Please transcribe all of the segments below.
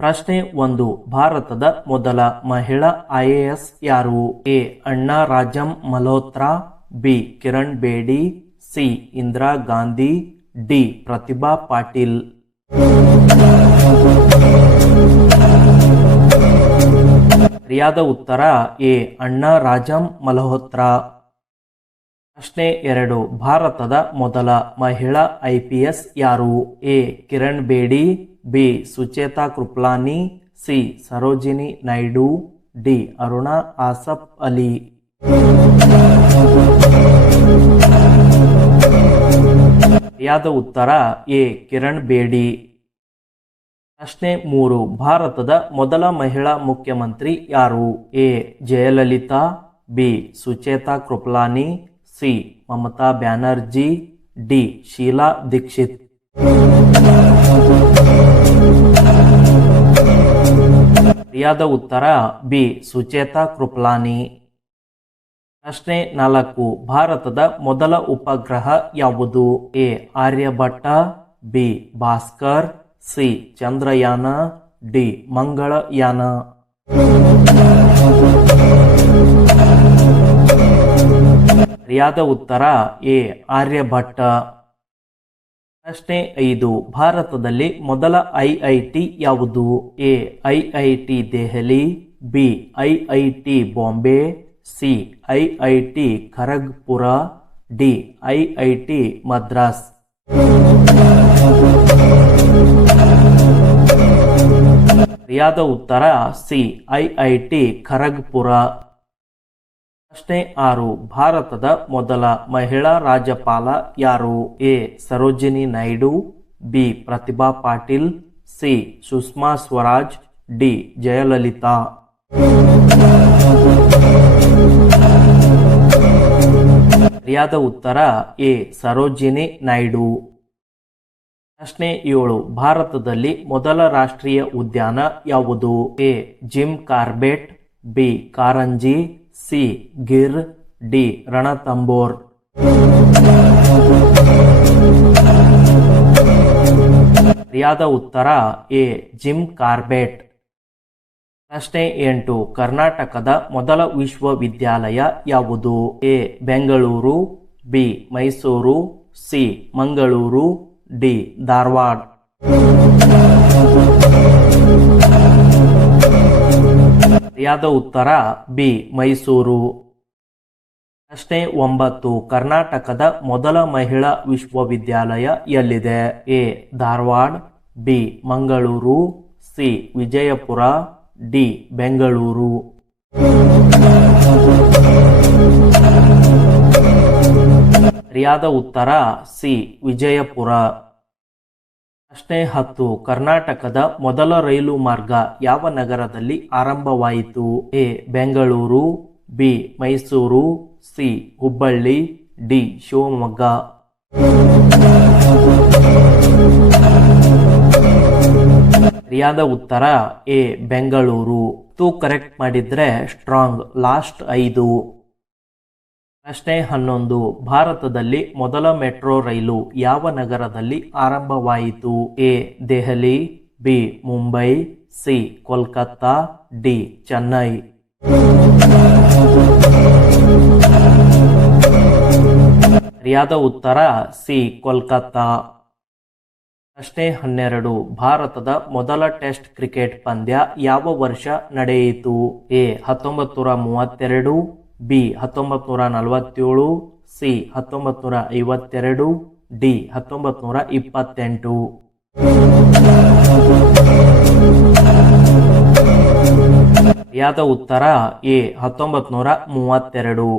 ಪ್ರಶ್ನೆ 1. ಭಾರತದ ಮೊದಲ ಮಹಿಳಾ IAS ಯಾರು? ಎ. ಅಣ್ಣಾ Rajam Malhotra, B. Kiran Bedi, C. Indira Gandhi, D. Pratibha Patil. ಸರಿಯಾದ ಉತ್ತರ ಎ. ಅಣ್ಣಾ ರಾಜಂ ಮಲ್ಹೋತ್ರಾ. ಪ್ರಶ್ನೆ 2. ಭಾರತದ ಮೊದಲ ಮಹಿಳಾ IPS ಯಾರು? A. Kiran Bedi, B. Sucheta Kripalani, C. Sarojini Naidu, D. Aruna Asaf Ali. ಸರಿಯಾದ ಉತ್ತರ ಎ. ಕಿರಣ್ ಬೇಡಿ. ಪ್ರಶ್ನೆ 3. ಭಾರತದ ಮೊದಲ ಮಹಿಳಾ ಮುಖ್ಯಮಂತ್ರಿ ಯಾರು? A. Jayalalithaa, B. Sucheta Kripalani, C. Mamata Banerjee, D. Sheila Dikshit. ಸರಿಯಾದ ಉತ್ತರ ಬಿ. ಸುಚೇತಾ ಕೃಪಲಾನಿ. ಪ್ರಶ್ನೆ 4. ಭಾರತದ ಮೊದಲ ಉಪಗ್ರಹ ಯಾವುದು? A. Aryabhata, B. Bhaskar, C. Chandrayaan, D. Mangalyaan. ಸರಿಯಾದ ಉತ್ತರ ಎ. ಆರ್ಯಭಟ್ಟ. ಪ್ರಶ್ನೆ 5. ಭಾರತದಲ್ಲಿ ಮೊದಲ IIT ಯಾವುದು? A. IIT Delhi, B. IIT Bombay, C. IIT Kharagpur, D. IIT Madras. ಸರಿಯಾದ ಉತ್ತರ ಸಿ. IIT ಖರಗ್ಪುರ. ಪ್ರಶ್ನೆ 6. ಭಾರತದ ಮೊದಲ ಮಹಿಳಾ ರಾಜ್ಯಪಾಲ ಯಾರು? A. Sarojini Naidu, B. Pratibha Patil, C. Sushma Swaraj, D. Jayalalithaa. ಸರಿಯಾದ ಉತ್ತರ ಎ. ಸರೋಜಿನಿ ನಾಯ್ಡು. ಪ್ರಶ್ನೆ 7. ಭಾರತದಲ್ಲಿ ಮೊದಲ ರಾಷ್ಟ್ರೀಯ ಉದ್ಯಾನ ಯಾವುದು? A. Jim Corbett, B. Karanji, C. Gir, D. Ranthambore. ಸರಿಯಾದ ಉತ್ತರ ಎ. Jim Corbett. ಪ್ರಶ್ನೆ 8. ಕರ್ನಾಟಕದ ಮೊದಲ ವಿಶ್ವವಿದ್ಯಾಲಯ ಯಾವುದು? A. Bengaluru, B. Mysuru, C. Mangaluru, D. Dharwad. ಸರಿಯಾದ ಉತ್ತರ ಬಿ. ಮೈಸೂರು. ಪ್ರಶ್ನೆ 9. ಕರ್ನಾಟಕದ ಮೊದಲ ಮಹಿಳಾ ವಿಶ್ವವಿದ್ಯಾಲಯ ಎಲ್ಲಿದೆ? A. Dharwad, B. Mangaluru, C. Vijayapura, D. Bengaluru. ಸರಿಯಾದ ಉತ್ತರ ಸಿ. ವಿಜಯಪುರ. ಪ್ರಶ್ನೆ 10. ಕರ್ನಾಟಕದ ಮೊದಲ ರೈಲು ಮಾರ್ಗ ಯಾವ ನಗರದಲ್ಲಿ ಆರಂಭವಾಯಿತು? A. Bengaluru, B. Mysuru, C. Hubballi, D. Shivamogga. ಸರಿಯಾದ ಉತ್ತರ ಎ. ಬೆಂಗಳೂರು. ಕರೆಕ್ಟ್ ಮಾಡಿದ್ರೆ ಸ್ಟ್ರಾಂಗ್. ಲಾಸ್ಟ್ 5. ಪ್ರಶ್ನೆ 11. ಭಾರತದಲ್ಲಿ ಮೊದಲ ಮೆಟ್ರೋ ರೈಲು ಯಾವ ನಗರದಲ್ಲಿ ಆರಂಭವಾಯಿತು? A. Delhi, B. Mumbai, C. Kolkata, D. Chennai. ಸರಿಯಾದ ಉತ್ತರ ಸಿ. ಕೋಲ್ಕತ್ತಾ. ಪ್ರಶ್ನೆ 12. ಭಾರತದ ಮೊದಲ ಟೆಸ್ಟ್ ಕ್ರಿಕೆಟ್ ಪಂದ್ಯ ಯಾವ ವರ್ಷ ನಡೆಯಿತು? ಎ. 1932, ಬಿ. 1947, ಸಿ. 1952, ಡಿ. 1928. ಸರಿಯಾದ ಉತ್ತರ ಎ. 1932.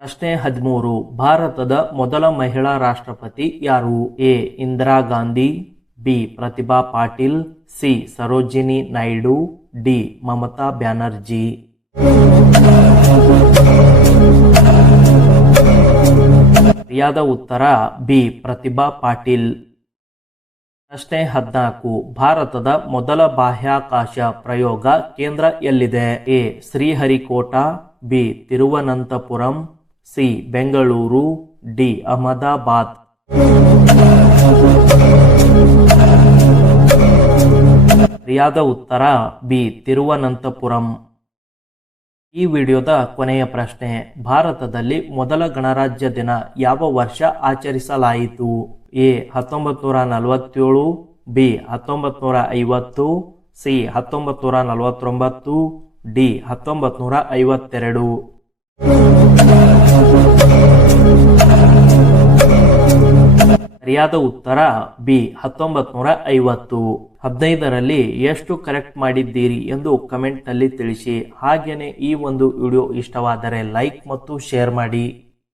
ಪ್ರಶ್ನೆ 13. ಭಾರತದ ಮೊದಲ ಮಹಿಳಾ ರಾಷ್ಟ್ರಪತಿ ಯಾರು? A. Indira Gandhi, B. Pratibha Patil, C. Sarojini Naidu, D. Mamata Banerjee. ಸರಿಯಾದ ಉತ್ತರ ಬಿ. ಪ್ರತಿಭಾ ಪಾಟೀಲ್. ಪ್ರಶ್ನೆ 14. ಭಾರತದ ಮೊದಲ ಬಾಹ್ಯಾಕಾಶ ಪ್ರಯೋಗ ಕೇಂದ್ರ ಎಲ್ಲಿದೆ? A. Sriharikota, B. Thiruvananthapuram, C. Bengaluru, D. Ahmedabad. ಸರಿಯಾದ ಉತ್ತರ ಬಿ ತಿರುವನಂತಪುರಂ. ಈ ವಿಡಿಯೋದ ಕೊನೆಯ ಪ್ರಶ್ನೆ, ಭಾರತದಲ್ಲಿ ಮೊದಲ ಗಣರಾಜ್ಯ ದಿನ ಯಾವ ವರ್ಷ ಆಚರಿಸಲಾಯಿತು? A 1947, B 1950, C 1949, D 1952. ಸರಿಯಾದ ಉತ್ತರ ಬಿ 1950. 15ರಲ್ಲಿ ಎಷ್ಟು ಕರೆಕ್ಟ್ ಮಾಡಿದ್ದೀರಿ ಎಂದು ಕಮೆಂಟ್ ನಲ್ಲಿ ತಿಳಿಸಿ. ಹಾಗೇನೆ ಈ ಒಂದು ವಿಡಿಯೋ ಇಷ್ಟವಾದರೆ ಲೈಕ್ ಮತ್ತು ಶೇರ್ ಮಾಡಿ.